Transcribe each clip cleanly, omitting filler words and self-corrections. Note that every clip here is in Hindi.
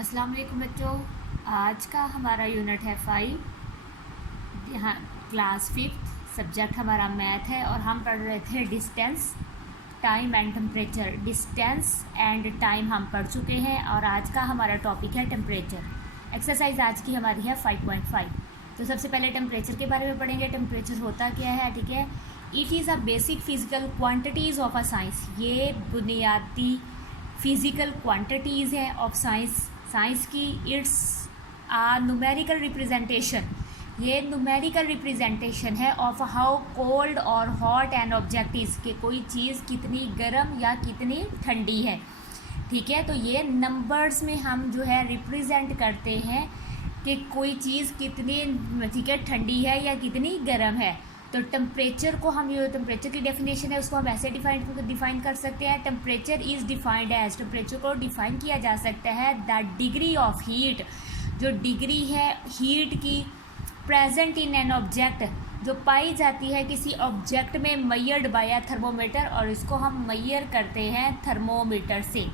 अस्सलाम वालेकुम बच्चों। आज का हमारा यूनिट है 5, यहाँ क्लास 5। सब्जेक्ट हमारा मैथ है और हम पढ़ रहे थे distance, time and temperature. Distance and time हम पढ़ चुके हैं और आज का हमारा टॉपिक है टेम्परेचर। एक्सरसाइज आज की हमारी है 5.5। तो सबसे पहले टेम्परेचर के बारे में पढ़ेंगे। टेम्परेचर होता क्या है, ठीक है। It is a basic physical quantities of a science. ये बुनियादी फिजिकल क्वांटिटीज़ है ऑफ साइंस की। It's a numerical representation. ये न्यूमेरिकल रिप्रेजेंटेशन है ऑफ हाउ कोल्ड और हॉट एन ऑब्जेक्ट इज़, कि कोई चीज़ कितनी गर्म या कितनी ठंडी है, ठीक है। तो ये नंबर्स में हम जो है रिप्रेजेंट करते हैं कि कोई चीज़ कितनी, ठीक है, ठंडी है या कितनी गर्म है। तो टेम्परेचर को हम, जो टेम्परेचर की डेफिनेशन है उसको हम ऐसे डिफाइन कर सकते हैं। Temperature is defined as, temperature को डिफाइन किया जा सकता है द डिग्री ऑफ हीट, जो डिग्री है हीट की प्रेजेंट इन एन ऑब्जेक्ट, जो पाई जाती है किसी ऑब्जेक्ट में, मैयर्ड बाय अ थर्मोमीटर, और इसको हम मैयर करते हैं थर्मोमीटर से,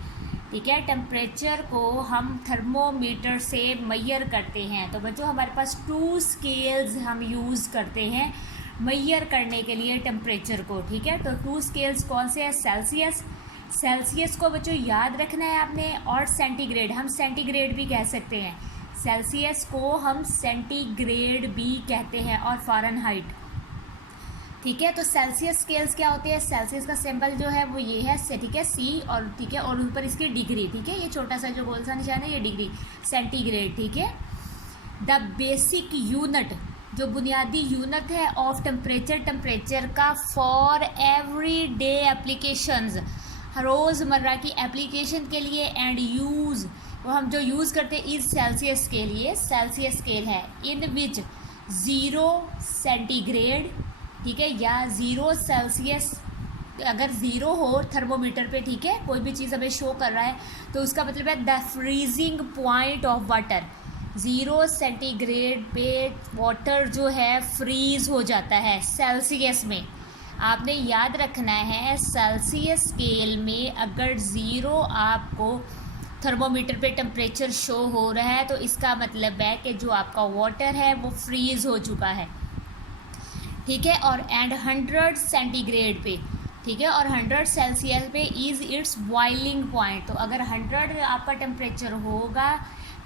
ठीक है। टेम्परेचर को हम थर्मोमीटर से मैयर करते हैं। तो बच्चों हमारे पास 2 स्केल्स हम यूज़ करते हैं मैयर करने के लिए टेम्परेचर को, ठीक है। तो 2 स्केल्स कौन से हैं? सेल्सियस को बच्चों याद रखना है आपने, और सेंटीग्रेड, हम सेंटीग्रेड भी कह सकते हैं। सेल्सियस को हम सेंटीग्रेड भी कहते हैं, और फ़ारेनहाइट, ठीक है। तो सेल्सियस स्केल्स क्या होते हैं? सेल्सियस का सिंबल जो है वो ये है, ठीक है, C, और ठीक है, और ऊपर इसकी डिग्री, ठीक है। ये छोटा सा जो गोल सा निशान है ये डिग्री, सेंटीग्रेड, ठीक है। द बेसिक यूनिट, जो बुनियादी यूनिट है ऑफ टेम्परेचर का फॉर एवरी डे एप्लीकेशंस, रोज़मर्रा की एप्लीकेशन के लिए, एंड यूज़, वो हम जो यूज़ करते हैं इस सेल्सियस के लिए, सेल्सियस स्केल है, इन विच 0 सेंटीग्रेड, ठीक है, या 0 सेल्सियस, अगर 0 हो थर्मोमीटर पे, ठीक है, कोई भी चीज़ हमें शो कर रहा है तो उसका मतलब है the freezing point of water. 0 centigrade पे वाटर जो है फ्रीज़ हो जाता है सेल्सियस में। आपने याद रखना है सेल्सियस स्केल में अगर 0 आपको थर्मोमीटर पे टेम्परेचर शो हो रहा है तो इसका मतलब है कि जो आपका वाटर है वो फ्रीज़ हो चुका है, ठीक है। और एंड 100 सेंटीग्रेड पे, ठीक है, और 100 सेल्सियस पे इज़ इट्स बॉइलिंग पॉइंट। तो अगर 100 आपका टेम्परेचर होगा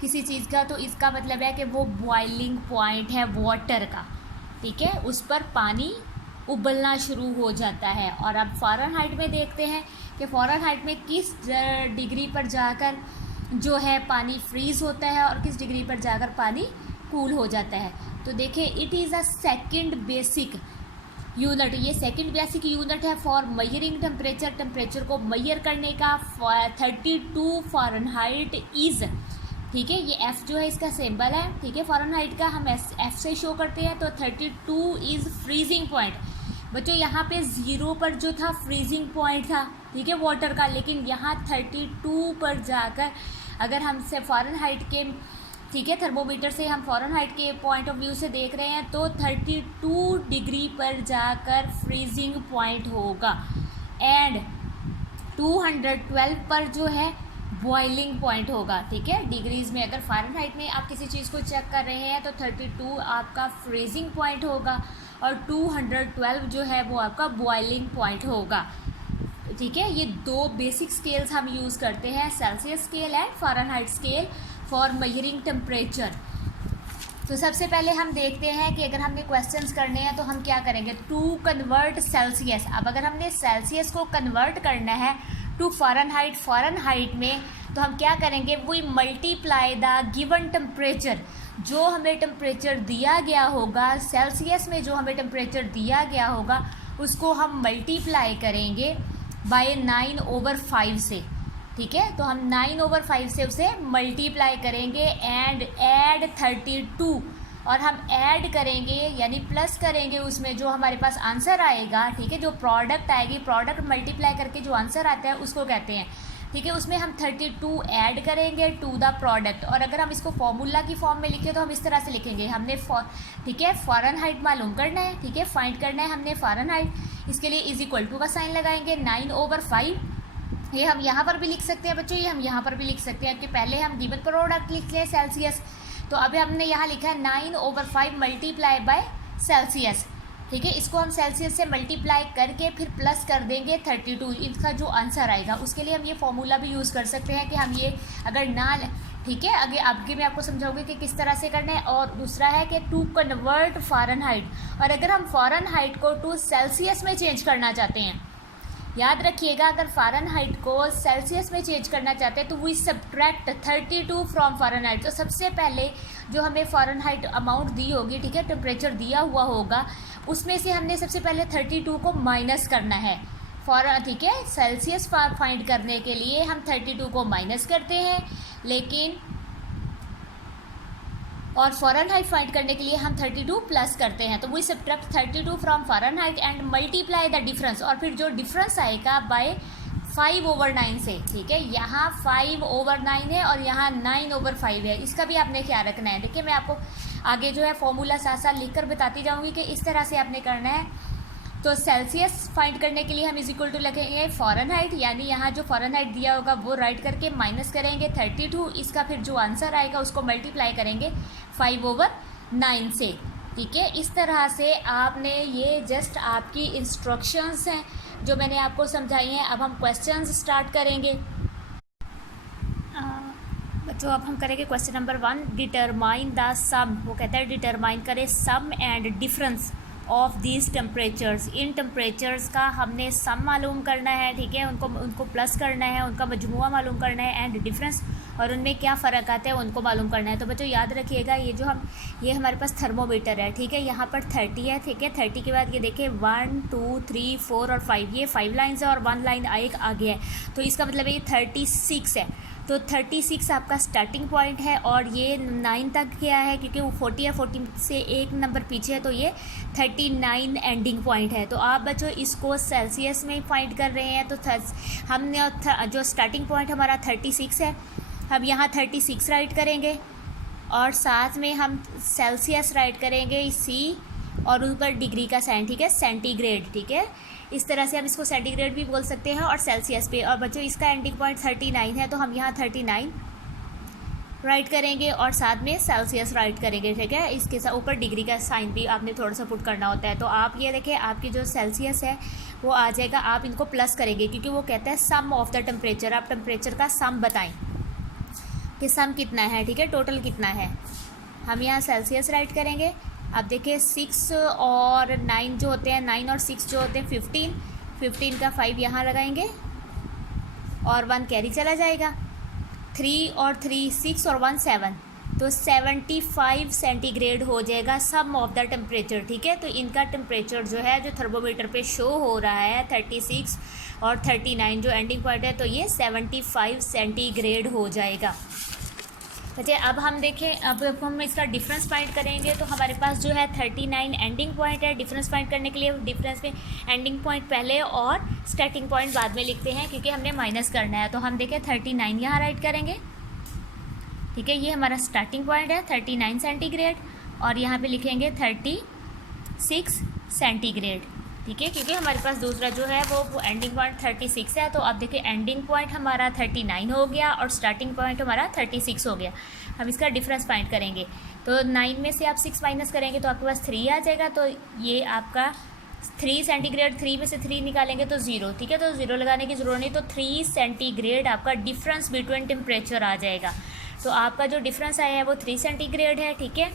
किसी चीज़ का तो इसका मतलब है कि वो बॉइलिंग पॉइंट है वाटर का, ठीक है, उस पर पानी उबलना शुरू हो जाता है। और अब फ़ारेनहाइट में देखते हैं कि फ़ारेनहाइट में किस डिग्री पर जाकर जो है पानी फ्रीज़ होता है और किस डिग्री पर जाकर पानी कूल हो जाता है। तो देखिए, it is a second basic unit, ये सेकंड बेसिक यूनिट है फॉर मैयरिंग टेम्परेचर, टेम्परेचर को मैयर करने का। 32 फ़ारेनहाइट इज़, ठीक है, ये F जो है इसका सिंबल है, ठीक है, फ़ारेनहाइट का हम F से शो करते हैं। तो 32 इज़ फ्रीजिंग पॉइंट। बच्चों यहाँ पे 0 पर जो था फ्रीजिंग पॉइंट था, ठीक है, वाटर का, लेकिन यहाँ 32 पर जाकर अगर हमसे फ़ारेनहाइट के, ठीक है, थर्मोमीटर से हम फ़ारेनहाइट के पॉइंट ऑफ व्यू से देख रहे हैं तो 32 डिग्री पर जाकर फ्रीजिंग पॉइंट होगा, एंड 212 पर जो है बॉइलिंग पॉइंट होगा, ठीक है। डिग्रीज़ में अगर फ़ारेनहाइट में आप किसी चीज़ को चेक कर रहे हैं तो 32 आपका फ्रीजिंग पॉइंट होगा और 212 जो है वो आपका बॉइलिंग पॉइंट होगा, ठीक है। ये 2 बेसिक स्केल्स हम यूज़ करते हैं, Celsius scale and Fahrenheit scale for measuring temperature. तो सबसे पहले हम देखते हैं कि अगर हमने क्वेश्चंस करने हैं तो हम क्या करेंगे, टू कन्वर्ट सेल्सियस। अब अगर हमने सेल्सियस को कन्वर्ट करना है टू फ़ारेनहाइट में तो हम क्या करेंगे, we multiply the given temperature, जो हमें टेम्परेचर दिया गया होगा सेल्सियस में, जो हमें टेम्परेचर दिया गया होगा उसको हम मल्टीप्लाई करेंगे बाय 9/5 से, ठीक है। तो हम 9/5 से उसे मल्टीप्लाई करेंगे एंड ऐड 32, और हम ऐड करेंगे यानी प्लस करेंगे उसमें जो हमारे पास आंसर आएगा, ठीक है, जो प्रोडक्ट आएगी, प्रोडक्ट मल्टीप्लाई करके जो आंसर आता है उसको कहते हैं, ठीक है। उसमें हम 32 ऐड करेंगे टू द प्रोडक्ट। और अगर हम इसको फॉर्मूला की फॉर्म में लिखें तो हम इस तरह से लिखेंगे, हमने ठीक है, फ़ारेनहाइट मालूम करना है, ठीक है, फाइंड करना है हमने फ़ारेनहाइट, इसके लिए इज इक्वल टू का साइन लगाएंगे 9/5 ये हम यहाँ पर भी लिख सकते हैं बच्चों, ये हम यहाँ पर भी लिख सकते हैं कि पहले हम गिवन प्रोडक्ट लिख लें सेल्सियस। तो अभी हमने यहाँ लिखा है 9/5 मल्टीप्लाई बाय सेल्सियस, ठीक है। इसको हम सेल्सियस से मल्टीप्लाई करके फिर प्लस कर देंगे 32, इसका जो आंसर आएगा। उसके लिए हम ये फॉर्मूला भी यूज़ कर सकते हैं कि हम ये अगर ना, ठीक है, आगे मैं आपको समझाऊंगी कि किस तरह से करना है। और दूसरा है कि टू कन्वर्ट फ़ारेनहाइट, और अगर हम फ़ारेनहाइट को टू सेल्सियस में चेंज करना चाहते हैं, याद रखिएगा, अगर फ़ारेनहाइट को सेल्सियस में चेंज करना चाहते हैं तो वी सब्ट्रैक्ट 32 फ्रॉम फ़ारेनहाइट। तो सबसे पहले जो हमें फ़ारेनहाइट अमाउंट दी होगी, ठीक है, टेम्परेचर दिया हुआ होगा, उसमें से हमने सबसे पहले 32 को माइनस करना है। ठीक है, सेल्सियस फाइंड करने के लिए हम 32 को माइनस करते हैं, लेकिन और फ़ारेनहाइट फाइंड करने के लिए हम 32 प्लस करते हैं। तो we subtract 32 from Fahrenheit and multiply the difference, और फिर जो डिफरेंस आएगा बाय 5/9 से, ठीक है। यहाँ 5/9 है और यहाँ 9/5 है, इसका भी आपने ख्याल रखना है। देखिए मैं आपको आगे जो है फॉर्मूला साथ साथ लिख कर बताती जाऊँगी कि इस तरह से आपने करना है। तो सेल्सियस फाइंड करने के लिए हम इक्वल टू लिखेंगे फ़ारेनहाइट, यानी यहाँ जो फ़ारेनहाइट दिया होगा वो राइट करके माइनस करेंगे 32, इसका फिर जो आंसर आएगा उसको मल्टीप्लाई करेंगे 5/9 से, ठीक है। इस तरह से आपने, ये जस्ट आपकी इंस्ट्रक्शंस हैं जो मैंने आपको समझाई हैं। अब हम क्वेश्चंस स्टार्ट करेंगे बच्चों। अब हम करेंगे question number 1, determine the sum. वो कहता है डिटरमाइन करें sum and difference of these temperatures. इन टेम्परेचर्स का हमने सम मालूम करना है, ठीक है, उनको प्लस करना है, उनका मजमुआ मालूम करना है, एंड डिफरेंस, और उनमें क्या फ़र्क आता है उनको मालूम करना है। तो बच्चों याद रखिएगा, ये हमारे पास थर्मोमीटर है, ठीक है। यहाँ पर 30 है, ठीक है। 30 के बाद ये देखिए 1 2 3 4 और 5, ये 5 लाइन्स है और 1 लाइन एक आगे है, तो इसका मतलब ये 36 है। तो 36 आपका स्टार्टिंग पॉइंट है, और ये 9 तक क्या है, क्योंकि वो 40 है, 40 से एक नंबर पीछे है, तो ये 39 एंडिंग पॉइंट है। तो आप बच्चों इसको सेल्सियस में फाइंड कर रहे हैं, तो हमने जो स्टार्टिंग पॉइंट हमारा 36 है, हम यहाँ 36 राइट करेंगे, और साथ में हम सेल्सियस राइट करेंगे C, और ऊपर डिग्री का साइन, ठीक है, सेंटीग्रेड, ठीक है। इस तरह से हम इसको सेंटीग्रेड भी बोल सकते हैं और सेल्सियस पे। और बच्चों इसका एंडिंग पॉइंट 39 है, तो हम यहाँ 39 राइट करेंगे और साथ में सेल्सियस राइट करेंगे, ठीक है। इसके साथ ऊपर डिग्री का साइन भी आपने थोड़ा सा पुट करना होता है। तो आप ये देखें, आपकी जो सेल्सियस है वो आ जाएगा, आप इनको प्लस करेंगे क्योंकि वो कहता है सम ऑफ द टेम्परेचर। आप टेम्परेचर का सम बताएं कि सम कितना है, ठीक है, टोटल कितना है। हम यहाँ सेल्सियस राइट करेंगे। अब देखिए 6 और 9 जो होते हैं, 9 और 6 जो होते हैं 15 का 5 यहाँ लगाएंगे और 1 कैरी चला जाएगा। 3 और 3 6 और 1 7, तो 75 सेंटीग्रेड हो जाएगा सम ऑफ द टेम्परेचर, ठीक है। तो इनका टेम्परेचर जो है, जो थर्मोमीटर पे शो हो रहा है 36 और 39 जो एंडिंग पॉइंट है, तो ये 75 सेंटीग्रेड हो जाएगा। अच्छा, अब हम देखें, अब हम इसका डिफरेंस फाइंड करेंगे। तो हमारे पास जो है 39 एंडिंग पॉइंट है। डिफरेंस फाइंड करने के लिए डिफरेंस में एंडिंग पॉइंट पहले और स्टार्टिंग पॉइंट बाद में लिखते हैं, क्योंकि हमने माइनस करना है। तो हम देखें 39 यहाँ राइट करेंगे, ठीक है। ये हमारा स्टार्टिंग पॉइंट है 39 सेंटीग्रेड, और यहाँ पे लिखेंगे 36 सेंटीग्रेड, ठीक है, क्योंकि हमारे पास दूसरा जो है वो एंडिंग पॉइंट 36 है। तो अब देखिए एंडिंग पॉइंट हमारा 39 हो गया और स्टार्टिंग पॉइंट हमारा 36 हो गया। हम इसका डिफरेंस फाइंड करेंगे। तो 9 में से आप 6 माइनस करेंगे तो आपके पास 3 आ जाएगा। तो ये आपका 3 सेंटीग्रेड, 3 में से 3 निकालेंगे तो 0, ठीक है। तो 0 लगाने की ज़रूरत नहीं, तो 3 सेंटीग्रेड आपका डिफरेंस बिटवीन टेम्परेचर आ जाएगा। तो आपका जो डिफरेंस आया है वो 3 सेंटीग्रेड है, ठीक है।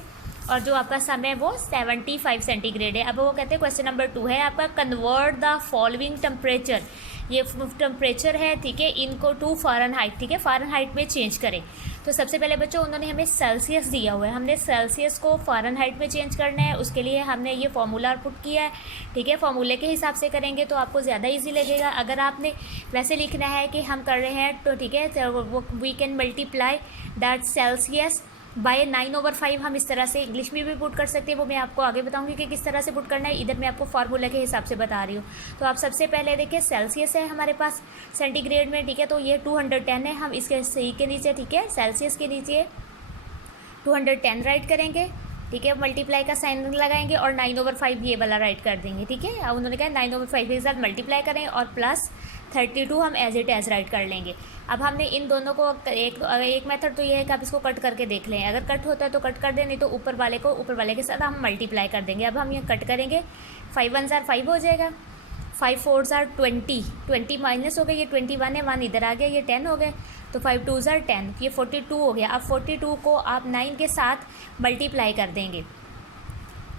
और जो आपका सम है वो 75 सेंटीग्रेड है। अब वो कहते हैं क्वेश्चन नंबर 2 है आपका, कन्वर्ट द फॉलोइंग टेम्परेचर। ये टेम्परेचर है, ठीक है, इनको टू फ़ारेनहाइट, ठीक है, फ़ारेनहाइट में चेंज करें। तो सबसे पहले बच्चों उन्होंने हमें सेल्सियस दिया हुआ है, हमने सेल्सियस को फ़ारेनहाइट में चेंज करना है। उसके लिए हमने ये फार्मूला पुट किया है, ठीक है। फार्मूले के हिसाब से करेंगे तो आपको ज़्यादा ईजी लगेगा। अगर आपने वैसे लिखना है कि हम कर रहे हैं तो ठीक है, तो we can multiply that Celsius by 9/5। हम इस तरह से इंग्लिश में भी पुट कर सकते हैं, वो मैं आपको आगे बताऊंगी कि किस तरह से पुट करना है। इधर मैं आपको फार्मूला के हिसाब से बता रही हूँ। तो आप सबसे पहले देखिए सेल्सियस है हमारे पास सेंटीग्रेड में, ठीक है, तो ये 210 है। हम इसके सही के नीचे, ठीक है, सेल्सियस के नीचे 210 राइट करेंगे, ठीक है, मल्टीप्लाई का साइन लगाएंगे और 9/5 ये वाला राइट कर देंगे, ठीक है। अब उन्होंने कहा 9/5 के साथ मल्टीप्लाई करें और प्लस 32 हम एज इट एज राइट कर लेंगे। अब हमने इन दोनों को एक मेथड तो ये है कि आप इसको कट करके देख लें, अगर कट होता है तो कट कर दें, नहीं तो ऊपर वाले को ऊपर वाले के साथ हम मल्टीप्लाई कर देंगे। अब हम ये कट करेंगे, 5 1 ज़ार 5 हो जाएगा, 5 4 ज़ार 20, 20 माइनस हो गया, ये 21 है, 1 इधर आ गया, ये 10 हो गए, तो 5 2 ज़ार 10, ये 42 हो गया। अब 42 को आप 9 के साथ मल्टीप्लाई कर देंगे।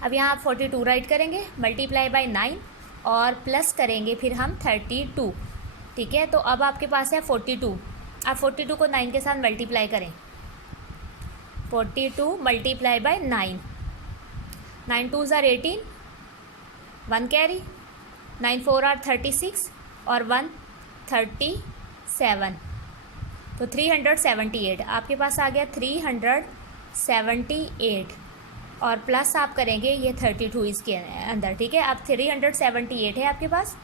अब यहाँ आप 42 राइट करेंगे, मल्टीप्लाई बाय 9 और प्लस करेंगे फिर हम 32, ठीक है। तो अब आपके पास है 42, आप 42 को 9 के साथ मल्टीप्लाई करें, 42 मल्टीप्लाई बाय 9, 9 2 ज़ार 18, 1 कैरी, 9 4 आर 36 और 1 37, तो 378 आपके पास आ गया, 378 और प्लस आप करेंगे ये 32 इसके अंदर, ठीक है। अब 378 है आपके पास,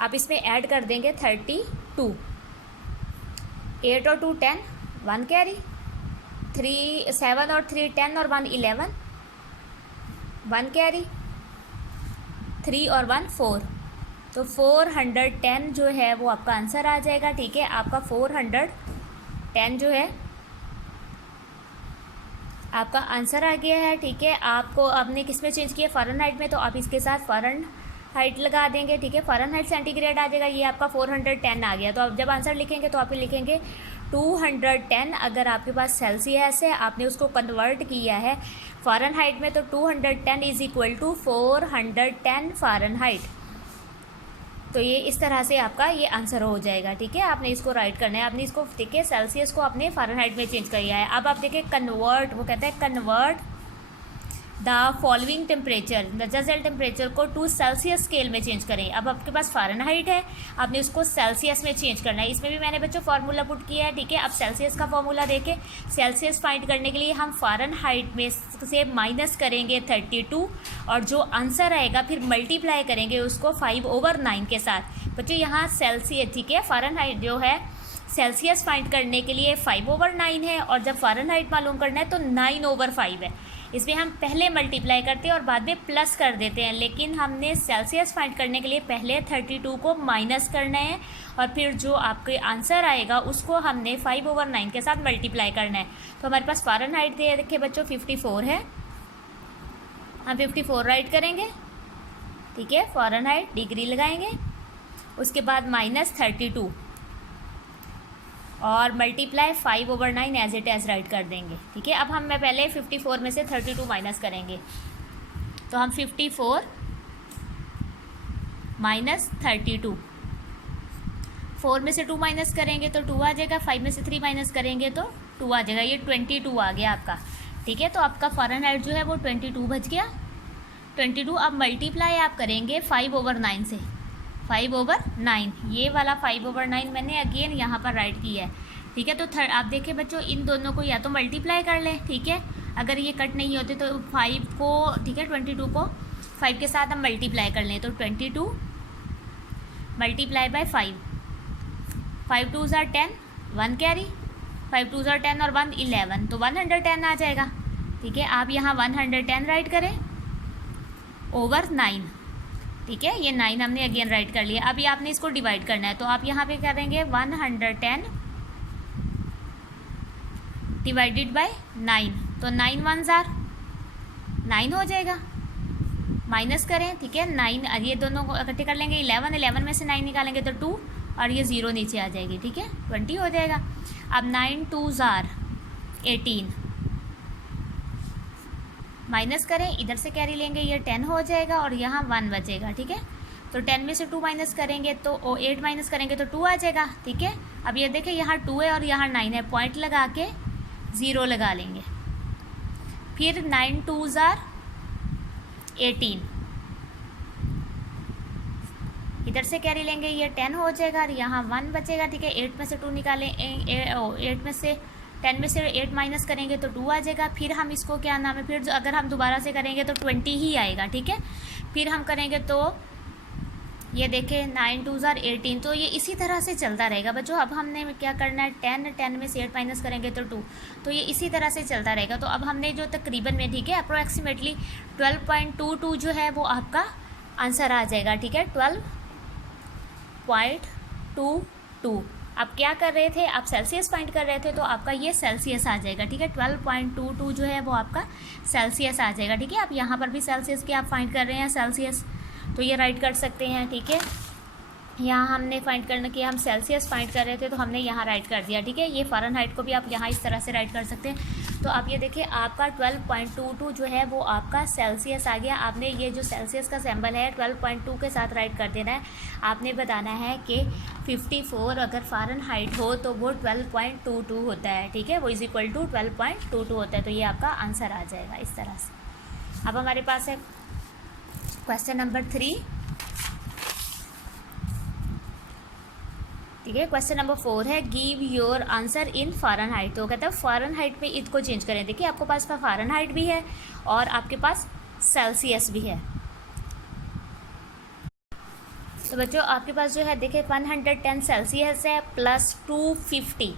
आप इसमें ऐड कर देंगे 32, 8 और 2 10, 1 कैरी, 3 7 और 3 10 और 1 11, 1 कैरी, 3 और 1 4, तो 410 जो है वो आपका आंसर आ जाएगा, ठीक है। आपका 410 जो है आपका आंसर आ गया है, ठीक है। आपको आपने किस में चेंज किया, फ़ारेनहाइट में, तो आप इसके साथ फ़ारेनहाइट लगा देंगे, ठीक है। फ़ारेनहाइट सेंटीग्रेड आ जाएगा, ये आपका 410 आ गया। तो आप जब आंसर लिखेंगे तो आप लिखेंगे 210, अगर आपके पास सेल्सियस है, आपने उसको कन्वर्ट किया है फ़ारेनहाइट में, तो 210 इज़ इक्वल टू 410 फ़ारेनहाइट। तो ये इस तरह से आपका ये आंसर हो जाएगा, ठीक है। आपने इसको राइट करना है, आपने इसको, ठीक है, सेल्सियस को आपने फ़ारेनहाइट में चेंज किया है। अब आप देखिए कन्वर्ट, वो कहता है convert the following temperature, nasal temperature को टू सेल्सियस स्केल में चेंज करें। अब आपके पास फ़ारेनहाइट है, आपने उसको सेल्सियस में चेंज करना है। इसमें भी मैंने बच्चों फार्मूला पुट किया है, ठीक है। अब सेल्सियस का फार्मूला देके सेल्सियस फाइंड करने के लिए हम फ़ारेनहाइट में से माइनस करेंगे 32 और जो आंसर आएगा फिर मल्टीप्लाई करेंगे उसको 5/9 के साथ। बच्चों यहाँ सेल्सियस, ठीक है, फ़ारेनहाइट जो है सेल्सियस फाइंड करने के लिए 5/9 है, और जब फ़ारेनहाइट मालूम करना है तो 9/5 है। इसमें हम पहले मल्टीप्लाई करते हैं और बाद में प्लस कर देते हैं, लेकिन हमने सेल्सियस फाइंड करने के लिए पहले 32 को माइनस करना है और फिर जो आपके आंसर आएगा उसको हमने 5/9 के साथ मल्टीप्लाई करना है। तो हमारे पास फ़ारेनहाइट दे रखे बच्चों 54 है, हम 54 राइट करेंगे, ठीक है। फ़ारेनहाइट डिग्री लगाएंगे, उसके बाद -32 और multiply 5/9 as it as write कर देंगे, ठीक है। अब हम मैं पहले 54 में से 32 माइनस करेंगे, तो हम 54 माइनस 32, 4 में से 2 माइनस करेंगे तो 2 आ जाएगा, 5 में से 3 माइनस करेंगे तो 2 आ जाएगा, ये 22 आ गया आपका, ठीक है। तो आपका फ़ारेनहाइट जो है वो 22 बच गया। 22 अब मल्टीप्लाई आप करेंगे 5/9 से, 5/9, ये वाला 5/9 मैंने अगेन यहाँ पर राइट किया है, ठीक है। तो आप देखिए बच्चों इन दोनों को या तो मल्टीप्लाई कर लें, ठीक है, अगर ये कट नहीं होते तो 5 को, ठीक है, 22 को 5 के साथ हम मल्टीप्लाई कर लें, तो 22 मल्टीप्लाई बाय 5, 5 2 ज़ार 10, 1 कैरी, 5 2 ज़ार 10 और 1 11, तो 110 आ जाएगा, ठीक है। आप यहाँ 110 राइट करें ओवर 9, ठीक है, ये 9 हमने अगेन राइट कर लिया। अभी आपने इसको डिवाइड करना है, तो आप यहाँ पे करेंगे 110 डिवाइडेड बाय 9, तो 9 1 ज़ार 9 हो जाएगा, माइनस करें, ठीक है, 9 ये दोनों को इकट्ठे कर लेंगे, 11 में से 9 निकालेंगे तो 2 और ये 0 नीचे आ जाएगी, ठीक है, 20 हो जाएगा। अब 9 2 ज़ार 18, माइनस करें, इधर से कैरी लेंगे, ये 10 हो जाएगा और यहाँ 1 बचेगा, ठीक है। तो 10 में से 2 माइनस करेंगे तो 8 माइनस करेंगे तो 2 आ जाएगा, ठीक है। अब ये देखें यहाँ 2 है और यहाँ 9 है, पॉइंट लगा के 0 लगा लेंगे, फिर 9 2 ज़ार 18, इधर से कैरी लेंगे, ये 10 हो जाएगा और यहाँ 1 बचेगा, ठीक है। 8 में से 2 निकालें, 8 में से 10 में से 8 माइनस करेंगे तो 2 आ जाएगा, फिर हम इसको क्या नाम है, फिर अगर हम दोबारा से करेंगे तो 20 ही आएगा, ठीक है। फिर हम करेंगे तो ये देखें 9 2 ज़ार 18, तो ये इसी तरह से चलता रहेगा बच्चों। अब हमने क्या करना है, 10 में से 8 माइनस करेंगे तो 2, तो ये इसी तरह से चलता रहेगा। तो अब हमने जो तकरीबन में, ठीक है, अप्रोक्सीमेटली 12.22 जो है वो आपका आंसर आ जाएगा, ठीक है, 12 12.22। आप क्या कर रहे थे, आप सेल्सियस फाइंड कर रहे थे, तो आपका ये सेल्सियस आ जाएगा, ठीक है। 12.22 जो है वो आपका सेल्सियस आ जाएगा, ठीक है। आप यहाँ पर भी सेल्सियस के आप फाइंड कर रहे हैं सेल्सियस, तो ये राइट कर सकते हैं, ठीक है। यहाँ हमने फाइंड करने के हम सेल्सियस फाइंड कर रहे थे, तो हमने यहाँ राइट कर दिया, ठीक है। ये फ़ारेनहाइट को भी आप यहाँ इस तरह से राइट कर सकते हैं। तो आप ये देखिए, आपका 12.22 जो है वो आपका सेल्सियस आ गया। आपने ये जो सेल्सियस का सिंबल है 12.2 के साथ राइट कर देना है। आपने बताना है कि 54 अगर फ़ारेनहाइट हो तो वो 12.22 होता है, ठीक है। वो इज़ इक्वल टू 12.22 होता है, तो ये आपका आंसर आ जाएगा इस तरह से। अब हमारे पास है क्वेश्चन नंबर 3, ठीक है। क्वेश्चन नंबर 4 है give your answer in Fahrenheit. तो कहता है फ़ारेनहाइट में इसको चेंज करें। देखिए, आपके पास फ़ारेनहाइट भी है और आपके पास सेल्सियस भी है। तो बच्चों, आपके पास जो है देखिए 110 सेल्सियस है प्लस 250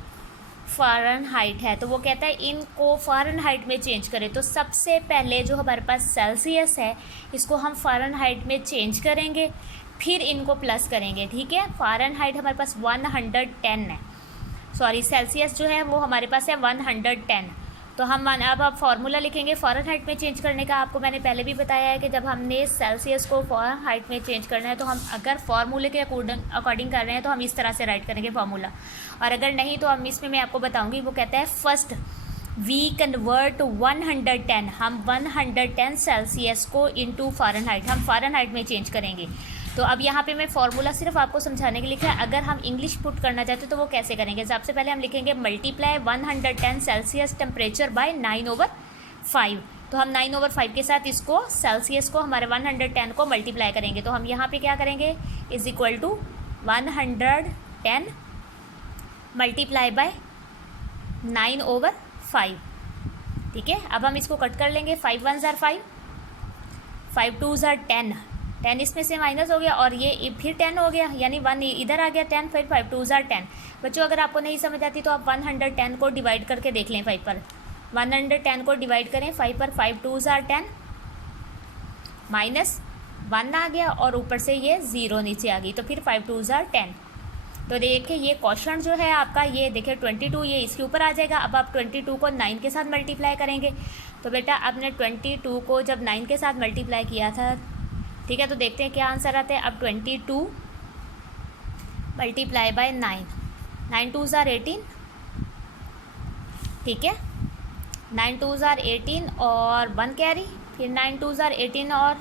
फ़ारेनहाइट है। तो वो कहता है इनको फ़ारेनहाइट में चेंज करें। तो सबसे पहले जो हमारे पास सेल्सियस है इसको हम फ़ारेनहाइट में चेंज करेंगे, फिर इनको प्लस करेंगे, ठीक है। फ़ारेनहाइट हमारे पास 110 है, सॉरी सेल्सियस जो है वो हमारे पास है 110। तो हम अब आप फार्मूला लिखेंगे फ़ारेनहाइट में चेंज करने का। आपको मैंने पहले भी बताया है कि जब हमने सेल्सियस को फ़ारेनहाइट में चेंज करना है तो हम अगर फार्मूले के अकॉर्डिंग कर रहे हैं तो हम इस तरह से राइट करेंगे फार्मूला, और अगर नहीं तो हम इसमें मैं आपको बताऊँगी। वो कहता है फर्स्ट वी कन्वर्ट 110, हम 110 सेल्सियस को इंटू फ़ारेनहाइट हम फ़ारेनहाइट में चेंज करेंगे। तो अब यहाँ पे मैं फार्मूला सिर्फ आपको समझाने के लिए लिखा है। अगर हम इंग्लिश पुट करना चाहते तो वो कैसे करेंगे। सबसे पहले हम लिखेंगे मल्टीप्लाई 110 सेल्सियस टेम्परेचर बाय 9/5। तो हम 9/5 के साथ इसको सेल्सियस को हमारे 110 को मल्टीप्लाई करेंगे। तो हम यहाँ पे क्या करेंगे, is equal to 110 multiply by 9/5, ठीक है। अब हम इसको कट कर लेंगे। 5 1 ज़ार 5, 5 2 ज़ार 10, 10 इसमें से माइनस हो गया और ये फिर 10 हो गया, यानी 1 इधर आ गया 10, फिर 5 2 ज़ार 10। बच्चों, अगर आपको नहीं समझ आती तो आप 110 को डिवाइड करके देख लें 5 पर। 110 को डिवाइड करें 5 पर, 5 2 ज़ार 10 माइनस 1 आ गया और ऊपर से ये 0 नीचे आ गई, तो फिर 5 2 ज़ार 10। तो देखिए ये क्वेश्चन जो है आपका, ये देखिए 22 ये इसके ऊपर आ जाएगा। अब आप 22 को 9 के साथ मल्टीप्लाई करेंगे। तो बेटा आपने 22 को जब 9 के साथ मल्टीप्लाई किया था, ठीक है, तो देखते हैं क्या आंसर आता है। अब 22 मल्टीप्लाई बाय 9, 9 2 ज़ार 18, ठीक है। 9 2 ज़ार 18 और 1 कैरी, फिर 9 2 ज़ार 18 और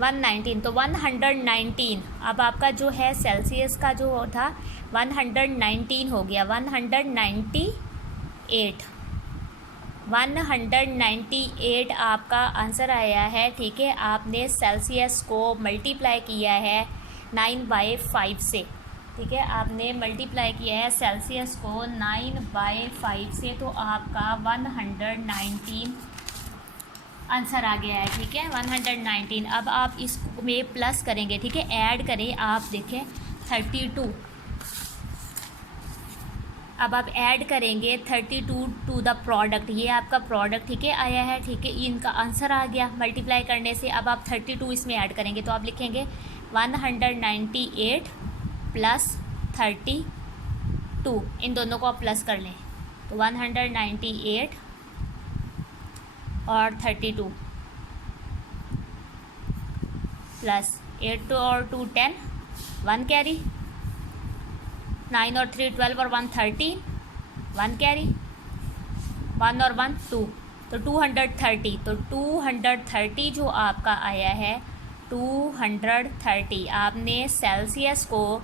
119, तो 119। अब आपका जो है सेल्सियस का जो था 119 हो गया, 198 आपका आंसर आया है, ठीक है। आपने सेल्सियस को मल्टीप्लाई किया है 9/5 से, ठीक है। आपने मल्टीप्लाई किया है सेल्सियस को 9/5 से, तो आपका 119 आंसर आ गया है, ठीक है। 119। अब आप इसमें प्लस करेंगे, ठीक है, ऐड करें। आप देखें 32, अब आप ऐड करेंगे 32 टू द प्रोडक्ट, ये आपका प्रोडक्ट, ठीक है, आया है, ठीक है। इनका आंसर आ गया मल्टीप्लाई करने से। अब आप 32 इसमें ऐड करेंगे, तो आप लिखेंगे 198 प्लस 32, इन दोनों को आप प्लस कर लें, तो 198 और 32 प्लस 8 और 2 10, 1 कैरी, 9 और 3 12 और 1 13, 1 कैरी, 1 और 1 2, तो 230। तो 230 जो आपका आया है 230, आपने सेल्सियस को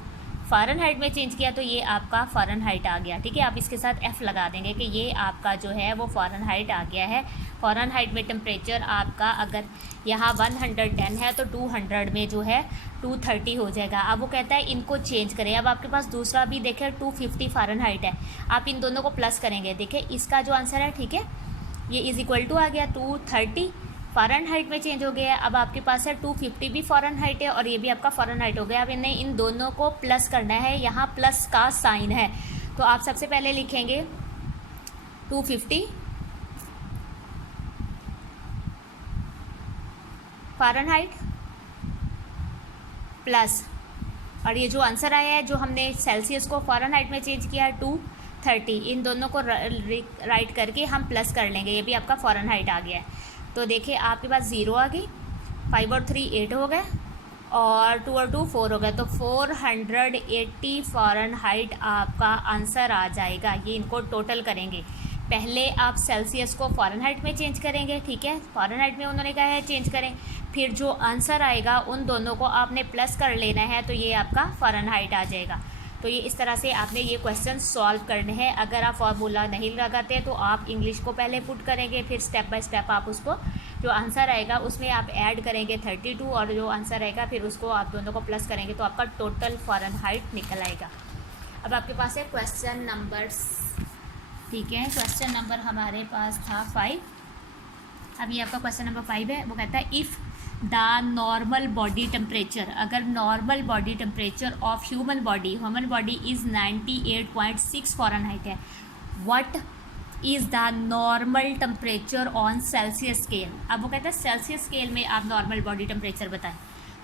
फ़ारेनहाइट में चेंज किया तो ये आपका फ़ारेनहाइट आ गया, ठीक है। आप इसके साथ F लगा देंगे कि ये आपका जो है वो फ़ारेनहाइट आ गया है। फ़ारेनहाइट में टेम्परेचर आपका अगर यहाँ 110 है तो 200 में जो है 230 हो जाएगा। अब वो कहता है इनको चेंज करें। अब आपके पास दूसरा भी देखें 250 फ़ारेनहाइट है, आप इन दोनों को प्लस करेंगे। देखिए इसका जो आंसर है, ठीक है, ये इज़ इक्वल टू आ गया 230 फ़ारेनहाइट में चेंज हो गया है। अब आपके पास है 250 भी फ़ारेनहाइट है और ये भी आपका फ़ारेनहाइट हो गया। अब इन्हें इन दोनों को प्लस करना है, यहाँ प्लस का साइन है, तो आप सबसे पहले लिखेंगे 250 फ़ारेनहाइट प्लस और ये जो आंसर आया है, जो हमने सेल्सियस को फ़ारेनहाइट में चेंज किया है 230, इन दोनों को राइट करके हम प्लस कर लेंगे, ये भी आपका फ़ारेनहाइट आ गया है। तो देखिए आपके पास 0 आ गई, 5 और 3 8 हो गए, और 2 और 2 4 हो गए, तो 480 फ़ारेनहाइट आपका आंसर आ जाएगा। ये इनको टोटल करेंगे, पहले आप सेल्सियस को फ़ारेनहाइट में चेंज करेंगे, ठीक है, फ़ारेनहाइट में उन्होंने कहा है चेंज करें, फिर जो आंसर आएगा उन दोनों को आपने प्लस कर लेना है, तो ये आपका फ़ारेनहाइट आ जाएगा। तो ये इस तरह से आपने ये क्वेश्चन सॉल्व करने हैं। अगर आप फार्मूला नहीं लगाते तो आप इंग्लिश को पहले पुट करेंगे, फिर स्टेप बाय स्टेप आप उसको जो आंसर आएगा उसमें आप ऐड करेंगे 32, और जो आंसर आएगा फिर उसको आप दोनों को प्लस करेंगे, तो आपका टोटल फ़ारेनहाइट निकल आएगा। अब आपके पास है क्वेश्चन नंबर, ठीक है, क्वेश्चन नंबर हमारे पास था 5। अब ये आपका क्वेश्चन नंबर 5 है। वो कहता है if the normal body temperature, अगर normal body temperature of human body is 98.6 Fahrenheit है, what is the normal temperature on Celsius scale. अब वो कहता है सेल्सियस स्केल में आप नॉर्मल बॉडी टेम्परेचर बताएं।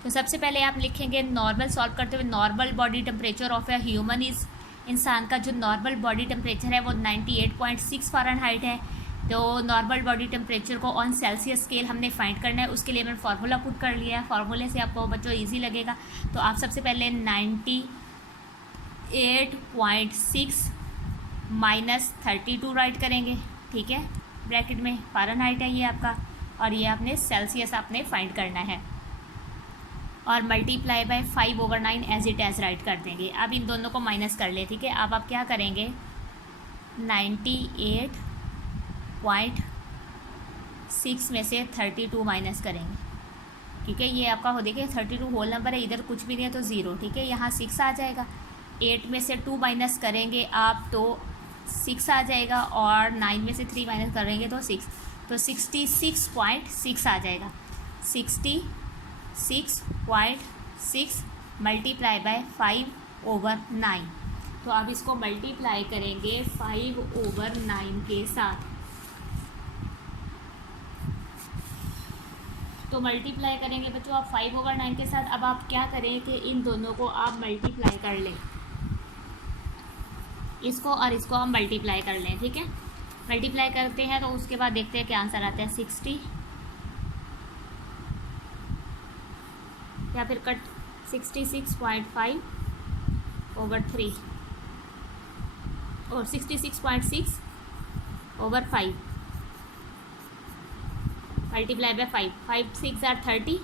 तो सबसे पहले आप लिखेंगे नॉर्मल, सॉल्व करते हुए normal body temperature of a human is, इंसान का जो नॉर्मल बॉडी टेम्परेचर है वो 98.6 फ़ारेनहाइट है। तो नॉर्मल बॉडी टेम्परेचर को ऑन सेल्सियस स्केल हमने फाइंड करना है, उसके लिए मैंने फार्मूला पुट कर लिया है। फार्मूले से आपको बच्चों इजी लगेगा। तो आप सबसे पहले 98.6 माइनस 32 राइट करेंगे, ठीक है, ब्रैकेट में फ़ारेनहाइट है ये आपका, और ये आपने सेल्सियस आपने फाइंड करना है, और multiply by 5/9 as it as write कर देंगे। अब इन दोनों को माइनस कर ले, ठीक है। अब आप क्या करेंगे 98.6 में से 32 माइनस करेंगे, ठीक है। ये आपका हो, देखिए 32 होल नंबर है, इधर कुछ भी नहीं है तो 0, ठीक है। यहाँ 6 आ जाएगा, 8 में से 2 माइनस करेंगे आप तो 6 आ जाएगा, और 9 में से 3 माइनस करेंगे तो 6, तो 66.6 आ जाएगा। 66.6 मल्टीप्लाई बाय 5/9। तो अब इसको मल्टीप्लाई करेंगे 5/9 के साथ। तो मल्टीप्लाई करेंगे बच्चों आप 5/9 के साथ। अब आप क्या करें कि इन दोनों को आप मल्टीप्लाई कर लें, इसको और इसको हम मल्टीप्लाई कर लें, ठीक है। मल्टीप्लाई करते हैं तो उसके बाद देखते हैं क्या आंसर आता है। 60 या फिर कट 66.5/3 और 66.6/5 multiply by 5, 5 6 are 30,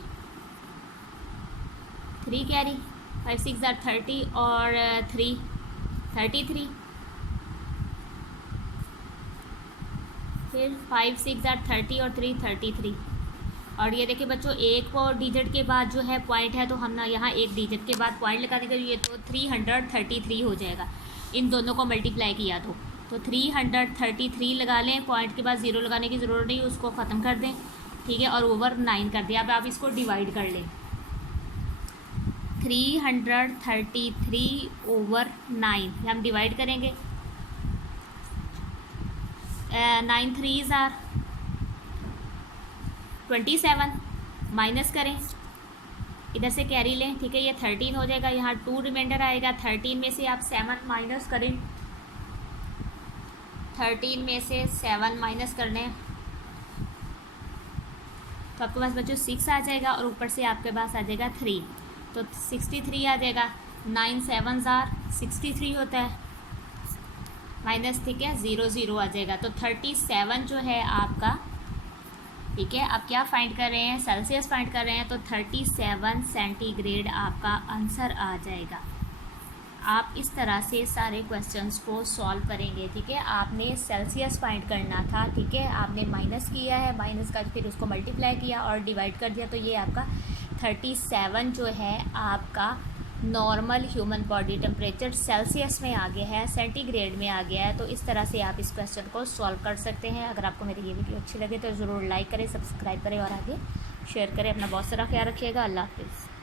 3 carry, 5 6 are 30 और 3 33, फिर 5 6 आर 30 और 3 33। और ये देखिए बच्चों, एक और डिजिट के बाद जो है पॉइंट है, तो हम ना यहाँ एक डिजिट के बाद पॉइंट लगा देंगे, ये तो 333 हो जाएगा इन दोनों को मल्टीप्लाई किया तो 333 लगा लें, पॉइंट के बाद 0 लगाने की ज़रूरत नहीं, उसको ख़त्म कर दें, ठीक है, और ओवर 9 कर दिया। अब आप इसको डिवाइड कर लें, 333/9 हम डिवाइड करेंगे, 9 3s आर 27, माइनस करें, इधर से कैरी लें, ठीक है, ये 13 हो जाएगा, यहाँ 2 रिमाइंडर आएगा, 13 में से आप 7 माइनस करें, 13 में से 7 माइनस करने, तो आपके पास बच्चों 6 आ जाएगा, और ऊपर से आपके पास आ जाएगा 3, तो 63 आ जाएगा। 9 7s आर 63 होता है, माइनस, ठीक है, 0 0 आ जाएगा, तो 37 जो है आपका, ठीक है। आप क्या फाइंड कर रहे हैं, सेल्सियस फाइंड कर रहे हैं, तो 37 सेंटीग्रेड आपका आंसर आ जाएगा। आप इस तरह से सारे क्वेश्चंस को सॉल्व करेंगे, ठीक है। आपने सेल्सियस फाइंड करना था, ठीक है, आपने माइनस किया है, माइनस का फिर उसको मल्टीप्लाई किया और डिवाइड कर दिया, तो ये आपका 37 जो है आपका normal human body temperature Celsius में आ गया है, सेंटीग्रेड में आ गया है। तो इस तरह से आप इस क्वेश्चन को सॉल्व कर सकते हैं। अगर आपको मेरी ये वीडियो अच्छी लगे तो ज़रूर लाइक करें, सब्सक्राइब करें और आगे शेयर करें। अपना बहुत सारा ख्याल रखिएगा। अल्लाह हाफिज़।